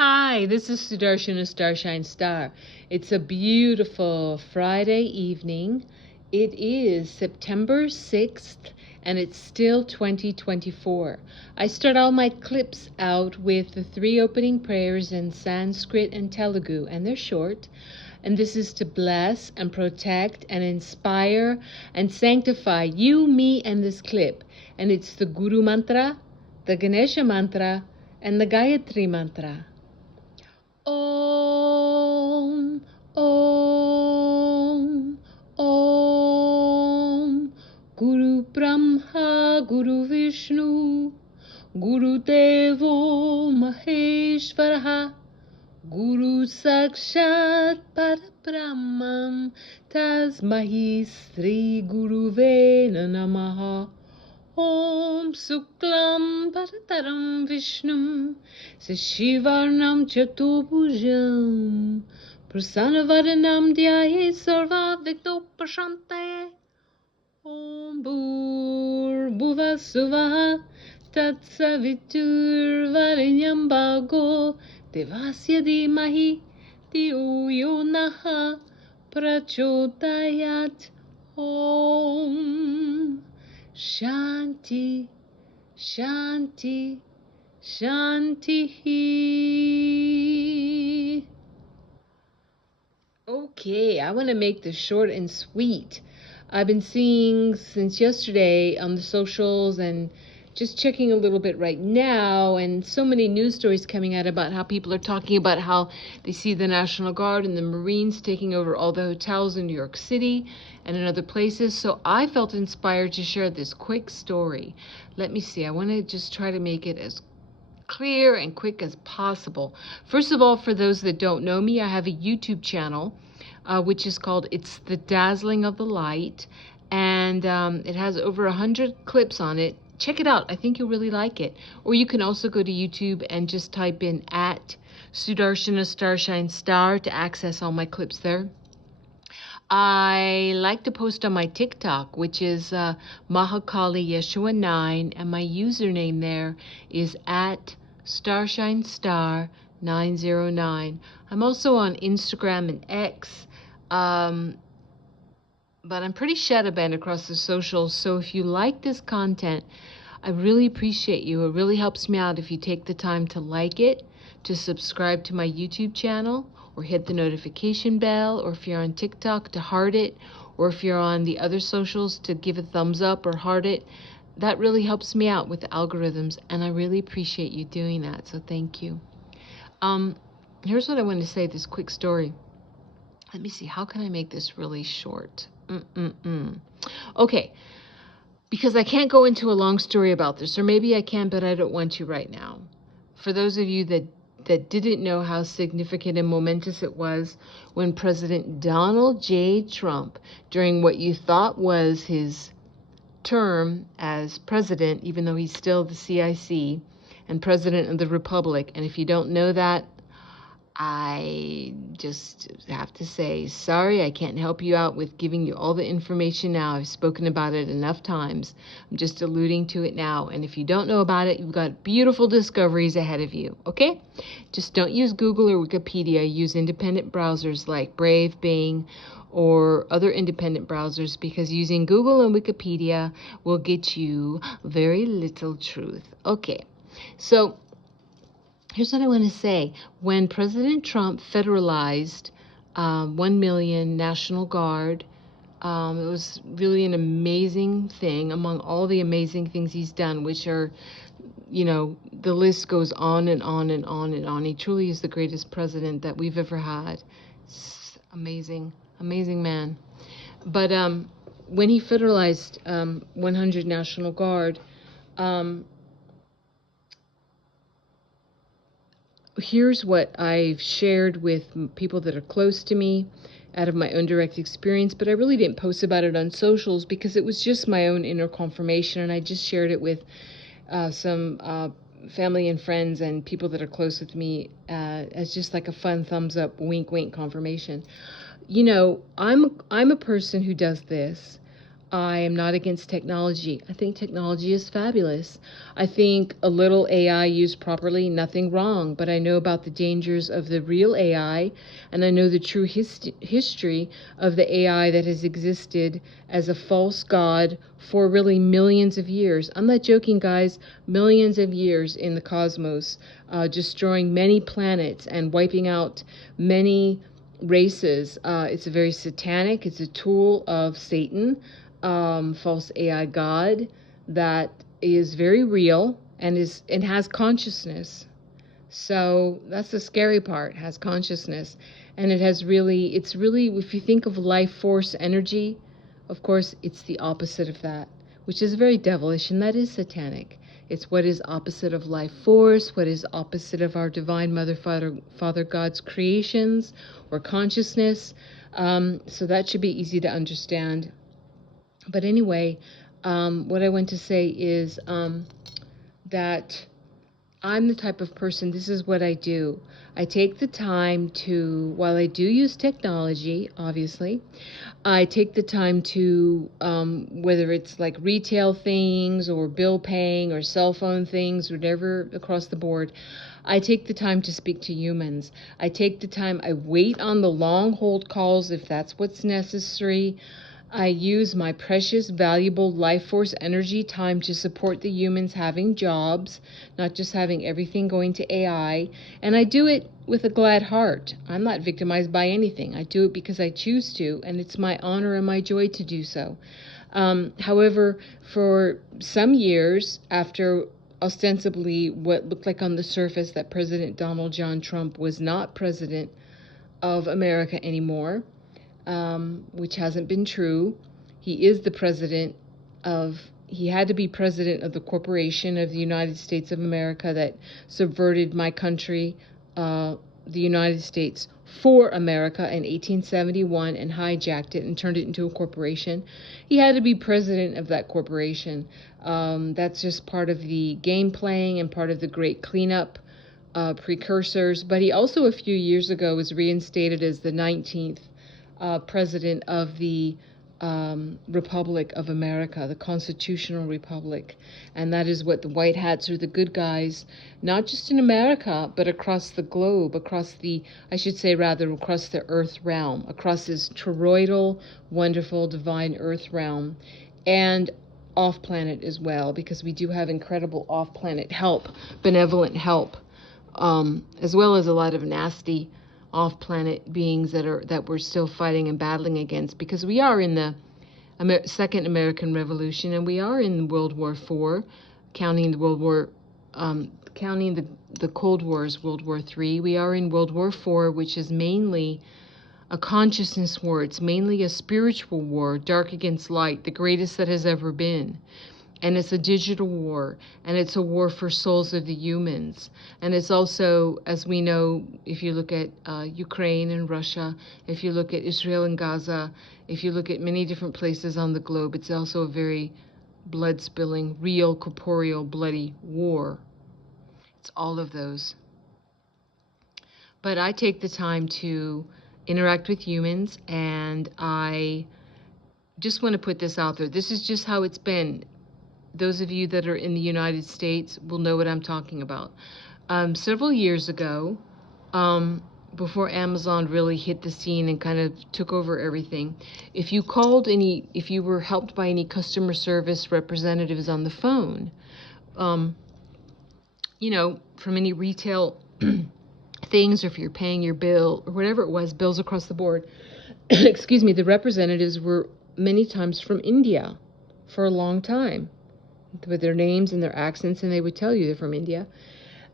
Hi, this is Sudarshan of Starshine Star. It's a beautiful Friday evening. It is September 6th and it's still 2024. I start all my clips out with the three opening prayers in Sanskrit and Telugu, and they're short. And this is to bless and protect and inspire and sanctify you, me, and this clip. And it's the Guru Mantra, the Ganesha Mantra, and the Gayatri Mantra. Om, Om, Om, Guru Brahma, Guru Vishnu, Guru Devo Maheshwaraha, Guru Sakshat Parabrahmam, Tasmahi Sri Guruve Namaha. Om Suklam Bharataram Vishnum Sashivarnam Chatubhujam Prasanavaranam Dhyaye Sarva Vignopashante. Om Bhur Bhuvasuvaha Tatsavitur Varinyam Bhago Devasya Dhimahi Dhiyo Yo Naha Prachodayat. Om Shanti, Shanti, Shanti. Okay, I want to make this short and sweet. I've been seeing since yesterday on the socials and just checking a little bit right now, and so many news stories coming out about how people are talking about how they see the National Guard and the Marines taking over all the hotels in New York City and in other places. So I felt inspired to share this quick story. Let me see. I want to just try to make it as clear and quick as possible. First of all, for those that don't know me, I have a YouTube channel, which is called It's the Dazzling of the Light, and it has over 100 clips on it. Check it out. I think you'll really like it. Or you can also go to YouTube and just type in at Sudarshana Starshine Star to access all my clips there. I like to post on my TikTok, which is Mahakali Yeshua 9, and my username there is at Starshine Star 909. I'm also on Instagram and X, but I'm pretty shadowbanned across the socials, so if you like this content, I really appreciate you. It really helps me out if you take the time to like it, to subscribe to my YouTube channel, or hit the notification bell, or if you're on TikTok to heart it, or if you're on the other socials to give a thumbs up or heart it. That really helps me out with the algorithms, and I really appreciate you doing that, so thank you. Here's what I want to say, this quick story. Let me see, how can I make this really short? Okay, because I can't go into a long story about this, or maybe I can, but I don't want to right now. For those of you that didn't know how significant and momentous it was when President Donald J. Trump, during what you thought was his term as president, even though he's still the CIC and president of the Republic, and if you don't know that, I just have to say, sorry, I can't help you out with giving you all the information now. I've spoken about it enough times. I'm just alluding to it now. And if you don't know about it, you've got beautiful discoveries ahead of you, okay? Just don't use Google or Wikipedia. Use independent browsers like Brave, Bing, or other independent browsers, because using Google and Wikipedia will get you very little truth. Okay, so here's what I want to say. When President Trump federalized 1 million National Guard, it was really an amazing thing among all the amazing things he's done, which are, you know, the list goes on and on and on and on. He truly is the greatest president that we've ever had. It's amazing, amazing man. But when he federalized 100 National Guard, here's what I've shared with people that are close to me out of my own direct experience, but I really didn't post about it on socials because it was just my own inner confirmation, and I just shared it with some family and friends and people that are close with me as just like a fun thumbs up, wink, wink confirmation. You know, I'm a person who does this. I am not against technology. I think technology is fabulous. I think a little AI used properly, nothing wrong. But I know about the dangers of the real AI, and I know the true history of the AI that has existed as a false god for really millions of years. I'm not joking, guys. Millions of years in the cosmos, destroying many planets and wiping out many races. It's a very satanic. It's a tool of Satan, false AI god that is very real and has consciousness. So that's the scary part. Has consciousness, and it's really, if you think of life force energy, of course it's the opposite of that, which is very devilish, and that is satanic. It's what is opposite of life force, what is opposite of our divine mother, father God's creations or consciousness. So that should be easy to understand. But anyway, what I want to say is that I'm the type of person, this is what I do. I take the time to, while I do use technology, obviously, I take the time to, whether it's like retail things or bill paying or cell phone things, whatever across the board, I take the time to speak to humans. I take the time, I wait on the long hold calls if that's what's necessary. I use my precious, valuable life force energy time to support the humans having jobs, not just having everything going to AI. And I do it with a glad heart. I'm not victimized by anything. I do it because I choose to, and it's my honor and my joy to do so. However, for some years, after ostensibly what looked like on the surface that President Donald John Trump was not president of America anymore, which hasn't been true. He is the president he had to be president of the corporation of the United States of America that subverted my country, the United States, for America in 1871 and hijacked it and turned it into a corporation. He had to be president of that corporation. That's just part of the game playing and part of the great cleanup precursors. But he also, a few years ago, was reinstated as the 19th president of the Republic of America, the Constitutional Republic. And that is what the white hats are, the good guys, not just in America, but across the globe, across the earth realm, across this toroidal, wonderful, divine earth realm, and off planet as well, because we do have incredible off planet help, benevolent help, as well as a lot of nasty off-planet beings that we're still fighting and battling against, because we are in the Second American Revolution, and we are in World War IV, counting the Cold War as World War III. We are in World War IV, which is mainly a consciousness war. It's mainly a spiritual war, dark against light, the greatest that has ever been. And it's a digital war, and it's a war for souls of the humans. And it's also, as we know, if you look at Ukraine and Russia, if you look at Israel and Gaza, if you look at many different places on the globe, it's also a very blood-spilling, real, corporeal, bloody war. It's all of those. But I take the time to interact with humans, and I just want to put this out there. This is just how it's been. Those of you that are in the United States will know what I'm talking about. Several years ago, before Amazon really hit the scene and kind of took over everything, if you were helped by any customer service representatives on the phone, from any retail things, or if you're paying your bill or whatever it was, bills across the board, excuse me, the representatives were many times from India for a long time, with their names and their accents, and they would tell you they're from India.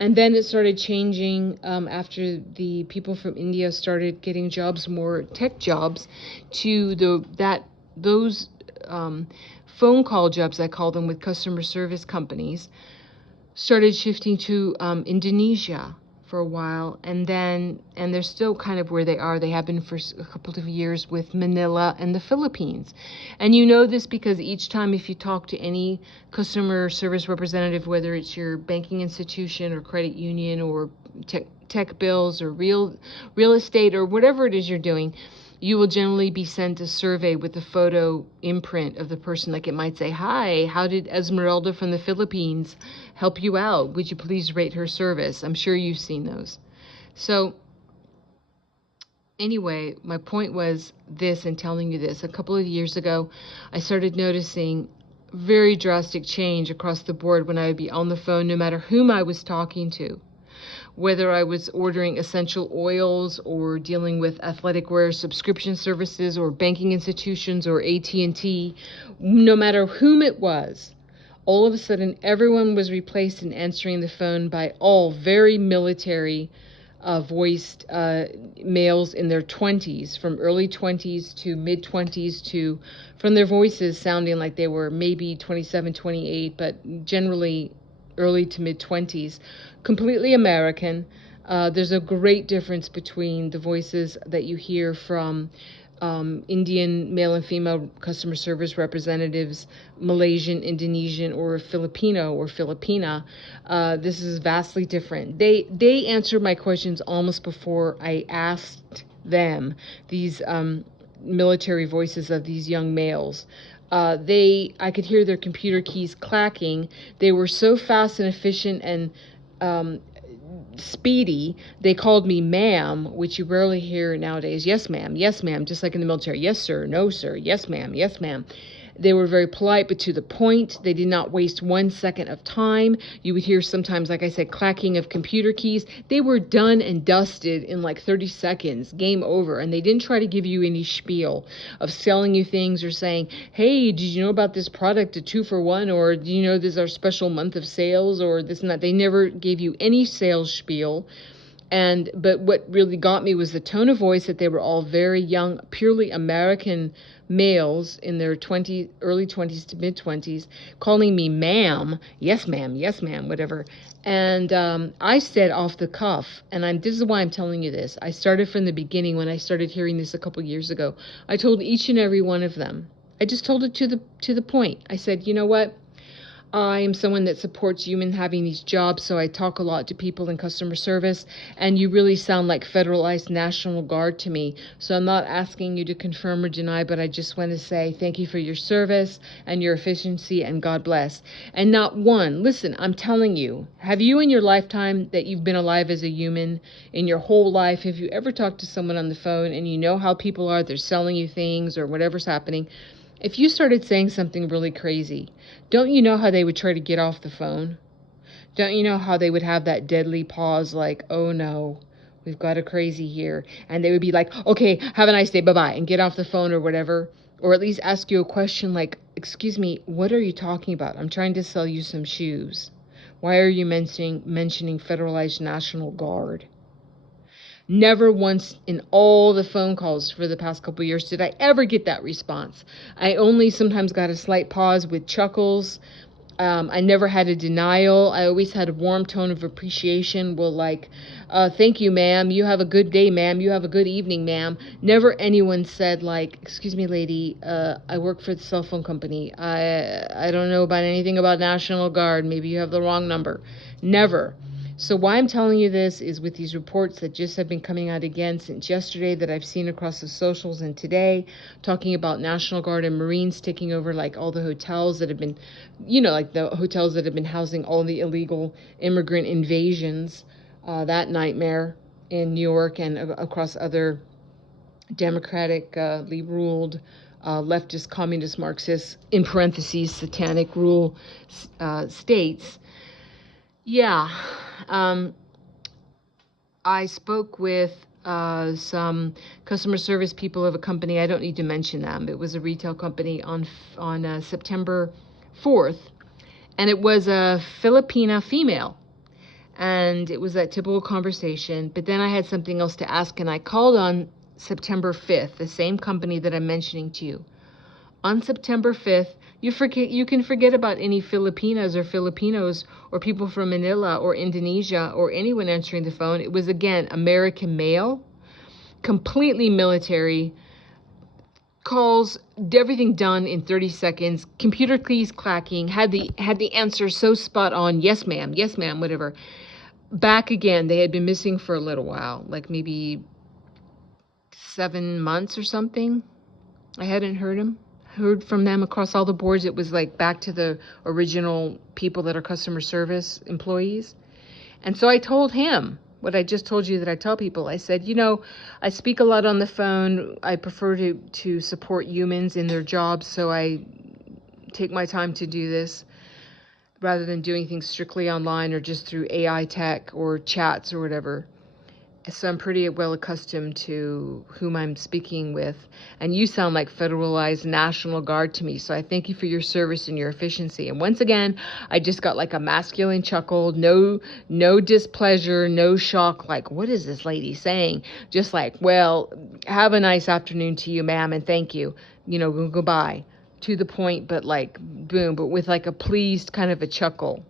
And then it started changing after the people from India started getting jobs, more tech jobs, to those phone call jobs, I call them, with customer service companies, started shifting to Indonesia for a while, and they're still kind of where they are. They have been for a couple of years with Manila and the Philippines. And you know this because each time if you talk to any customer service representative, whether it's your banking institution or credit union or tech bills or real estate or whatever it is you're doing, you will generally be sent a survey with a photo imprint of the person. Like it might say, "Hi, how did Esmeralda from the Philippines help you out? Would you please rate her service?" I'm sure you've seen those. So anyway, my point was this in telling you this. A couple of years ago, I started noticing very drastic change across the board when I would be on the phone, no matter whom I was talking to. Whether I was ordering essential oils or dealing with athletic wear subscription services or banking institutions or AT&T, no matter whom it was, all of a sudden everyone was replaced in answering the phone by all very military voiced males in their 20s, from early 20s to mid 20s, to from their voices sounding like they were maybe 27, 28, but generally early to mid 20s, completely American. There's a great difference between the voices that you hear from Indian male and female customer service representatives, Malaysian, Indonesian, or Filipino or Filipina. This is vastly different. They answered my questions almost before I asked them, these military voices of these young males. I could hear their computer keys clacking. They were so fast and efficient and speedy. They called me ma'am, which you rarely hear nowadays. Yes, ma'am. Yes, ma'am. Just like in the military. Yes, sir. No, sir. Yes, ma'am. Yes, ma'am. They were very polite, but to the point. They did not waste 1 second of time. You would hear sometimes, like I said, clacking of computer keys. They were done and dusted in like 30 seconds. Game over. And they didn't try to give you any spiel of selling you things or saying, "Hey, did you know about this product, a 2-for-1? Or do you know this is our special month of sales?" Or this and that. They never gave you any sales spiel. But what really got me was the tone of voice, that they were all very young, purely American males in their early 20s to mid 20s, calling me ma'am, yes ma'am, whatever. And I said off the cuff, and this is why I'm telling you this. I started from the beginning when I started hearing this a couple years ago. I told each and every one of them. I just told it to the point. I said, "You know what? I am someone that supports women having these jobs, so I talk a lot to people in customer service, and you really sound like Federalized National Guard to me. So I'm not asking you to confirm or deny, but I just want to say thank you for your service and your efficiency, and God bless." And not one, listen, I'm telling you, have you in your lifetime that you've been alive as a human, in your whole life, have you ever talked to someone on the phone and you know how people are, they're selling you things or whatever's happening? If you started saying something really crazy, don't you know how they would try to get off the phone? Don't you know how they would have that deadly pause like, "Oh no, we've got a crazy here." And they would be like, "Okay, have a nice day, bye-bye," and get off the phone or whatever. Or at least ask you a question like, "Excuse me, what are you talking about? I'm trying to sell you some shoes. Why are you mentioning Federalized National Guard?" Never once in all the phone calls for the past couple of years did I ever get that response. I only sometimes got a slight pause with chuckles. I never had a denial. I always had a warm tone of appreciation. Well, like, "Thank you, ma'am. You have a good day, ma'am. You have a good evening, ma'am." Never anyone said like, "Excuse me, lady, I work for the cell phone company. I don't know about anything about National Guard. Maybe you have the wrong number." Never. So why I'm telling you this is with these reports that just have been coming out again since yesterday, that I've seen across the socials and today, talking about National Guard and Marines taking over like all the hotels that have been, like the hotels that have been housing all the illegal immigrant invasions, that nightmare in New York and across other democratically ruled leftist, communist, Marxist, in parentheses, satanic rule states. Yeah. I spoke with some customer service people of a company. I don't need to mention them. It was a retail company on September 4th, and it was a Filipina female. And it was that typical conversation. But then I had something else to ask, and I called on September 5th, the same company that I'm mentioning to you. On September 5th, you can forget about any Filipinas or Filipinos or people from Manila or Indonesia or anyone answering the phone. It was, again, American male, completely military, calls, everything done in 30 seconds, computer keys clacking, had the answer so spot on, yes ma'am, whatever. Back again, they had been missing for a little while, like maybe 7 months or something. I hadn't heard from them across all the boards. It was like back to the original people that are customer service employees. And so I told him what I just told you that I tell people. I said, I speak a lot on the phone. I prefer to support humans in their jobs, so I take my time to do this rather than doing things strictly online or just through AI tech or chats or whatever. So I'm pretty well accustomed to whom I'm speaking with. And you sound like Federalized National Guard to me. So I thank you for your service and your efficiency. And once again, I just got like a masculine chuckle, no displeasure, no shock. Like, what is this lady saying? Just like, well, have a nice afternoon to you, ma'am, and thank you. Goodbye. To the point, but like, boom, but with like a pleased kind of a chuckle.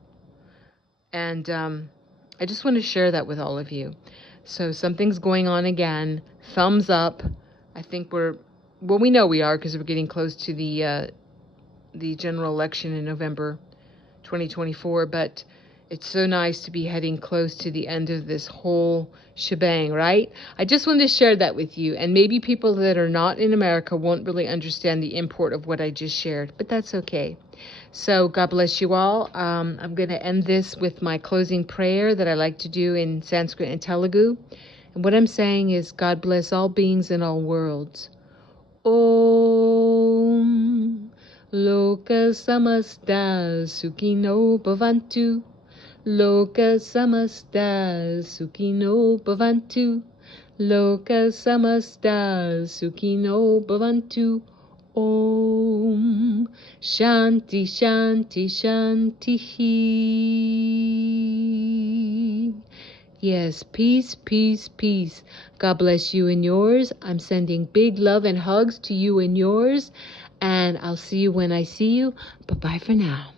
And I just want to share that with all of you. So something's going on again. Thumbs up. I think we know we are because we're getting close to the general election in November 2024. But it's so nice to be heading close to the end of this whole shebang, right? I just wanted to share that with you. And maybe people that are not in America won't really understand the import of what I just shared, but that's okay. So God bless you all. I'm going to end this with my closing prayer that I like to do in Sanskrit and Telugu. And what I'm saying is, God bless all beings in all worlds. Om Loka Samasta Sukhino Bhavantu. Loka Samasta Sukhino Bhavantu. Loka Samasta Sukhino Bhavantu. Om Shanti Shanti Shanti. Yes, peace, peace, peace. God bless you and yours. I'm sending big love and hugs to you and yours. And I'll see you when I see you. Bye-bye for now.